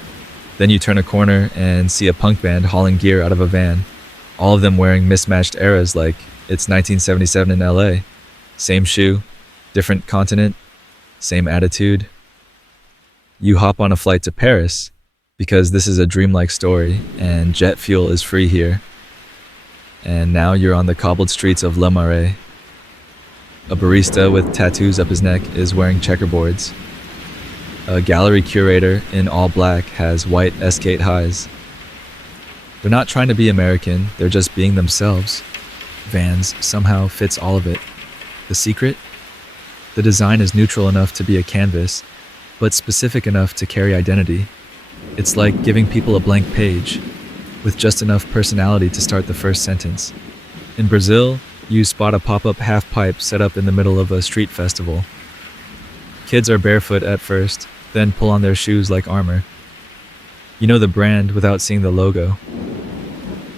Then you turn a corner and see a punk band hauling gear out of a van, all of them wearing mismatched eras like it's 1977 in LA. Same shoe, different continent, same attitude. You hop on a flight to Paris because this is a dreamlike story and jet fuel is free here. And now you're on the cobbled streets of Le Marais. A barista with tattoos up his neck is wearing checkerboards. A gallery curator in all black has white S-Skate highs. They're not trying to be American, they're just being themselves. Vans somehow fits all of it. The secret? The design is neutral enough to be a canvas, but specific enough to carry identity. It's like giving people a blank page, with just enough personality to start the first sentence. In Brazil, you spot a pop-up half-pipe set up in the middle of a street festival. Kids are barefoot at first, then pull on their shoes like armor. You know the brand without seeing the logo.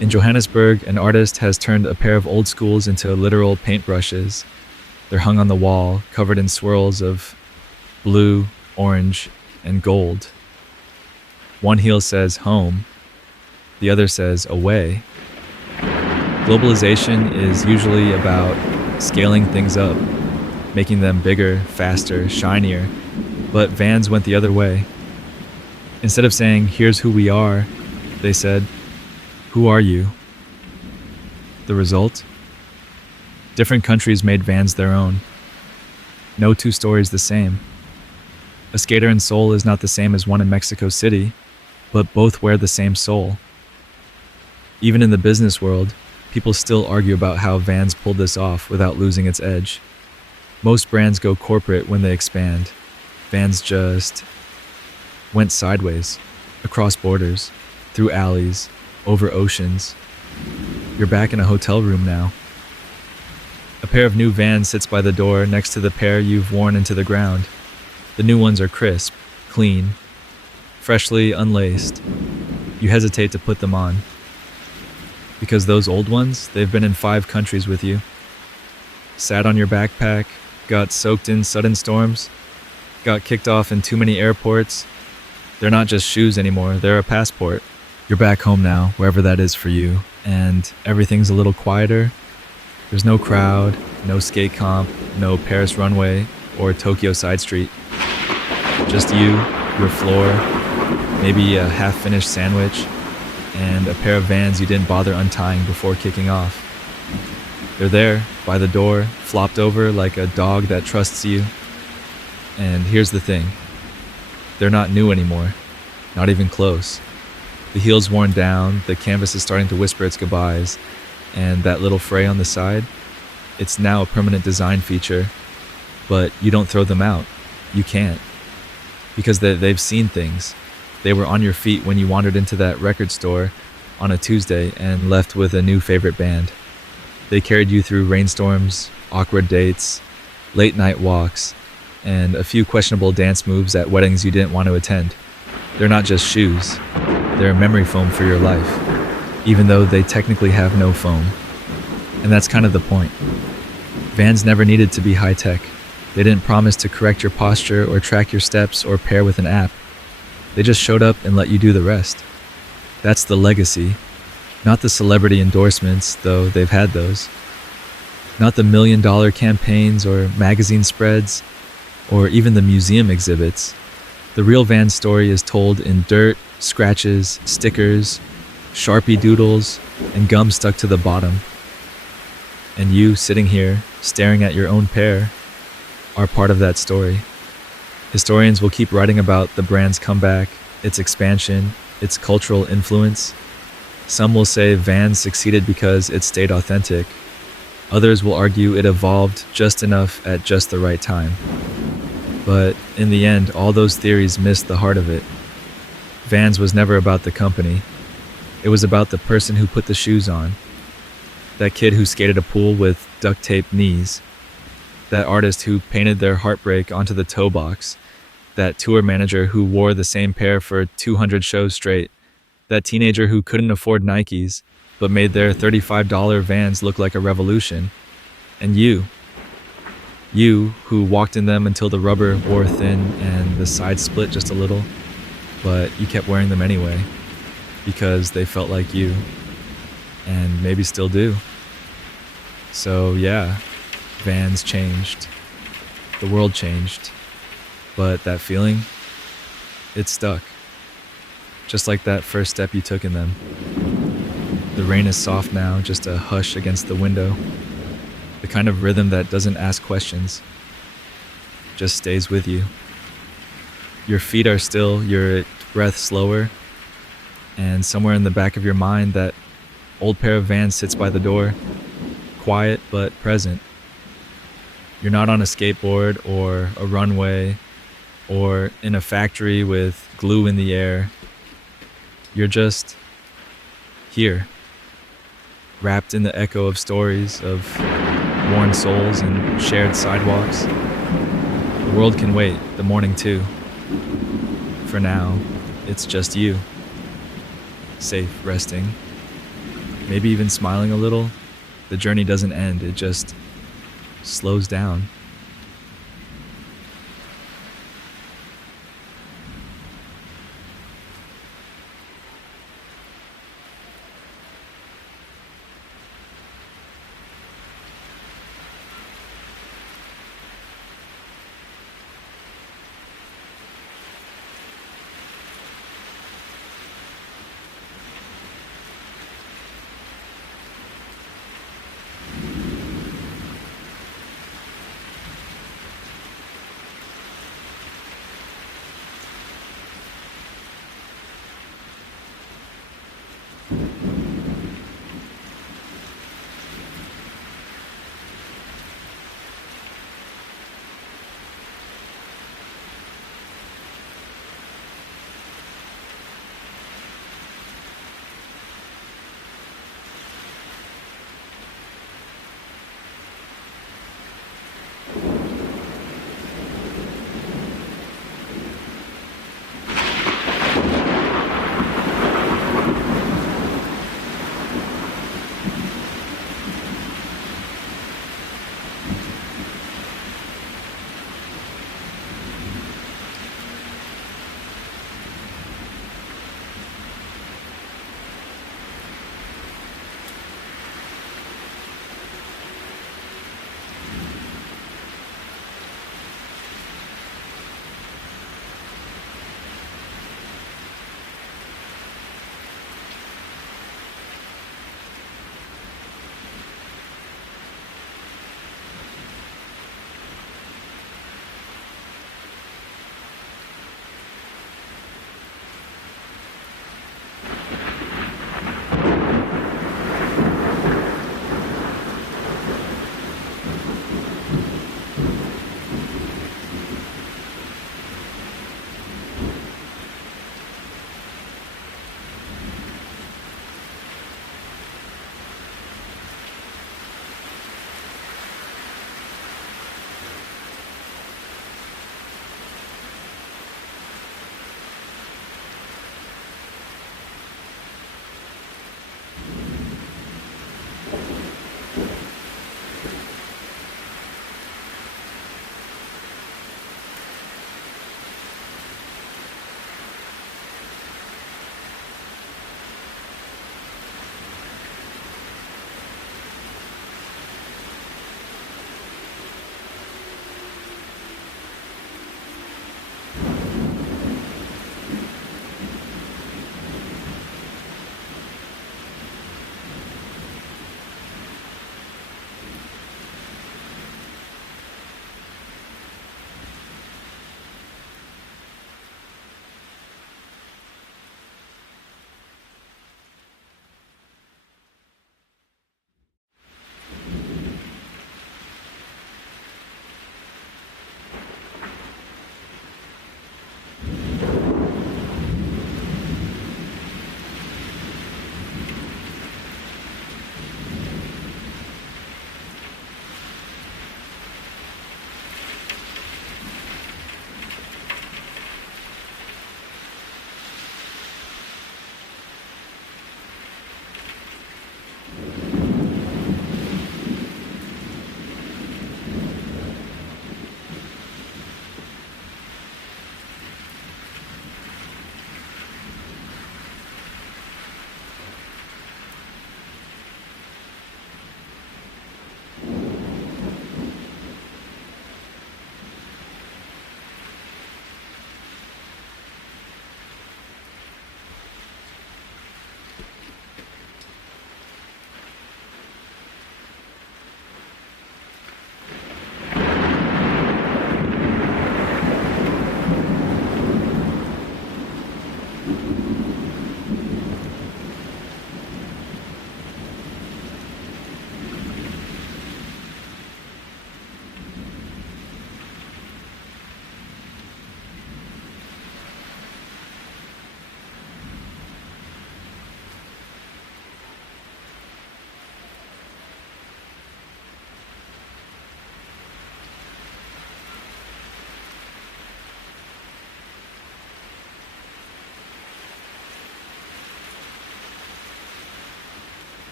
In Johannesburg, an artist has turned a pair of old schools into literal paintbrushes. They're hung on the wall, covered in swirls of blue, orange, and gold. One heel says home, the other says away. Globalization is usually about scaling things up, making them bigger, faster, shinier, but Vans went the other way. Instead of saying, "Here's who we are," they said, "Who are you?" The result? Different countries made Vans their own. No two stories the same. A skater in Seoul is not the same as one in Mexico City, but both wear the same sole. Even in the business world, people still argue about how Vans pulled this off without losing its edge. Most brands go corporate when they expand. Vans just went sideways, across borders, through alleys, over oceans. You're back in a hotel room now. A pair of new Vans sits by the door next to the pair you've worn into the ground. The new ones are crisp, clean, freshly unlaced. You hesitate to put them on. Because those old ones, they've been in 5 countries with you. Sat on your backpack, got soaked in sudden storms, got kicked off in too many airports. They're not just shoes anymore, they're a passport. You're back home now, wherever that is for you, and everything's a little quieter. There's no crowd, no skate comp, no Paris runway, or Tokyo side street. Just you, your floor, maybe a half-finished sandwich, and a pair of Vans you didn't bother untying before kicking off. They're there, by the door, flopped over like a dog that trusts you. And here's the thing. They're not new anymore, not even close. The heel's worn down, the canvas is starting to whisper its goodbyes, and that little fray on the side, it's now a permanent design feature. But you don't throw them out. You can't. Because they've seen things. They were on your feet when you wandered into that record store on a Tuesday and left with a new favorite band. They carried you through rainstorms, awkward dates, late night walks, and a few questionable dance moves at weddings you didn't want to attend. They're not just shoes. They're memory foam for your life, even though they technically have no foam. And that's kind of the point. Vans never needed to be high-tech. They didn't promise to correct your posture or track your steps or pair with an app. They just showed up and let you do the rest. That's the legacy. Not the celebrity endorsements, though they've had those. Not the $1 million campaigns or magazine spreads, or even the museum exhibits. The real Vans story is told in dirt, scratches, stickers, Sharpie doodles, and gum stuck to the bottom. And you, sitting here, staring at your own pair, are part of that story. Historians will keep writing about the brand's comeback, its expansion, its cultural influence. Some will say Vans succeeded because it stayed authentic. Others will argue it evolved just enough at just the right time. But in the end, all those theories missed the heart of it. Vans was never about the company. It was about the person who put the shoes on. That kid who skated a pool with duct tape knees. That artist who painted their heartbreak onto the toe box. That tour manager who wore the same pair for 200 shows straight. That teenager who couldn't afford Nikes, but made their $35 Vans look like a revolution. And you who walked in them until the rubber wore thin and the sides split just a little, but you kept wearing them anyway, because they felt like you, and maybe still do. So yeah, Vans changed. The world changed. But that feeling, it stuck. Just like that first step you took in them. The rain is soft now, just a hush against the window. The kind of rhythm that doesn't ask questions, just stays with you. Your feet are still, your breath slower, and somewhere in the back of your mind, that old pair of Vans sits by the door, quiet but present. You're not on a skateboard or a runway or in a factory with glue in the air. You're just here, wrapped in the echo of stories of worn souls and shared sidewalks. The world can wait, the morning too. For now, it's just you, safe, resting, maybe even smiling a little. The journey doesn't end, it just slows down.